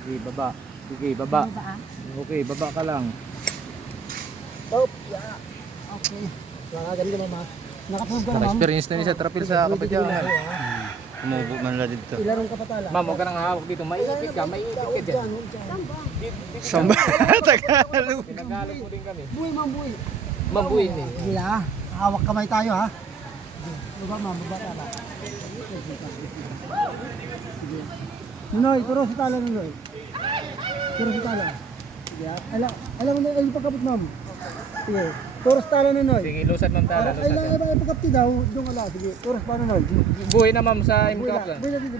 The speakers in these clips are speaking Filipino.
Sige, baba. Sige, baba. Okay, baba ka lang. Stop. Yeah. Okay. Wala ganito mama. Nakaprove ka na ma'am. Naka-experience na niya sa trapil sa kapadyahan. Umubo man lang dito. Ilarong ka patala. Ma'am, huwag ka nang hawak dito. Maiipit ka dyan. Samba. Tagalog. Pinagalog mo din kami. Buhay ma'am, buhay. Ma'am, buhay. Sige ha. Hawak kamay tayo ha. Baba ma'am, baba tala. Sige. Nunoy, turo sa tala Nunoy. Turo sa tala. Sige ha. Alam mo na, ay pagkapit ma'am. Sige. Turo sa tala Nunoy. Sige, lusad ma'am tala. Ay lang, ay pagkapit daw. Doon ka lang. Sige. Turo sa tala Nunoy. Buhay na ma'am sa Buhay imkap na. lang. Buhay na dito.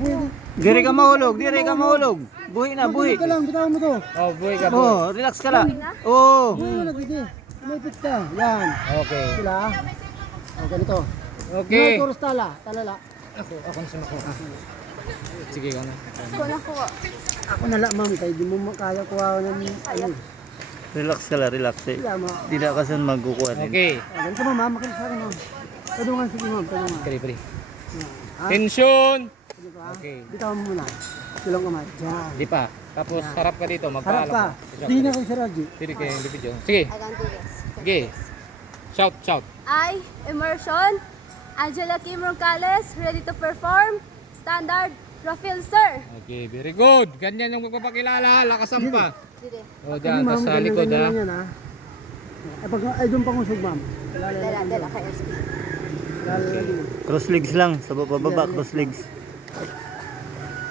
Buhay na. Dire ka mahulog, dire ka mahulog. Buhi na, buhi. Buhay ka lang, bitawan mo to. Oh, buhay ka, buhay. Oh, relax ka lang. Oh. Buhay mo na, sige. Umipit ka. Yan. Okay. Sila ha. O, ganito. Okay. Turo sa tala. Talala. Ako na sumakuha. Sige, ikaw na. Ako na lang ma'am, kaya di mo kaya kuha ng ayun. Relax ka lang, relax eh. Kaya mo. Di na kasi magkukuha din. Okay. Ganito mo ma'am, makinig sa akin ma'am. Tulungan sige ma'am, tulungan. Pwede, pwede. Ha? Tension! Ganito, ha? Okay. Bitawan mo muna. Tulong kamay. Diyan. Di pa. Tapos harap ka dito, Harap magpaalam ka. ka. Hindi na kayo si Raji. Pwede kayo yung video. Sige, I can do this. sige. Shout, shout. I, Immersion, Angela Kim Roncales, ready to perform. Standard, Rafael Sir. Okay, very good. Ganyan yung magpapakilala. Lakasan pa. Dire. O, dyan. Tapos sa likod, ha. Yan, ha? Ay, doon pang usog ma'am. Dala, kaya speed. Cross legs lang, sa baba, cross legs.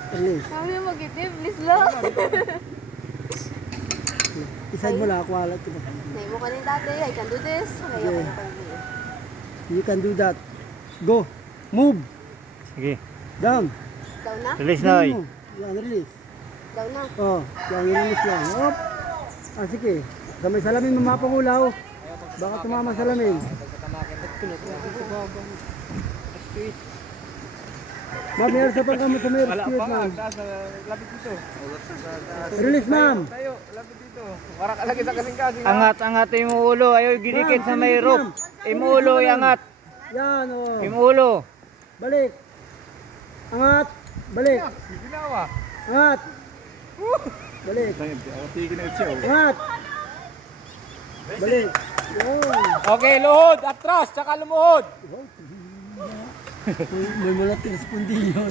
Kami mag-itip, please lang. Isad mo lang, kuwalat ko. May mo ka rin dati, I can do this. Ngayon ko na pag-ibig. You can do that. Go. Move. Sige. Down. Down na? Release na, oy. Yan, release. Down na. Oh, yan, release lang. Hop. Ah, sige. Sa may salamin mo mapangulaw. Baka tumama sa salamin. Ma'am, meron sa pangkamot sa may rescue, ma'am. Lapit dito. Release, ma'am. Tayo, lapit dito. Warak lagi sa kasing-kasing. Angat, angat yung ulo. Ayaw ginikit sa may rope. Yung ulo, iangat. Yan, oh. Yung ulo. Balik. Angat. Balik. Ginawa. Angat. Balik. Angat. Balik. Yan. Okay, luhod, atras, tsaka lumuhod. May mulat yung spondilyo.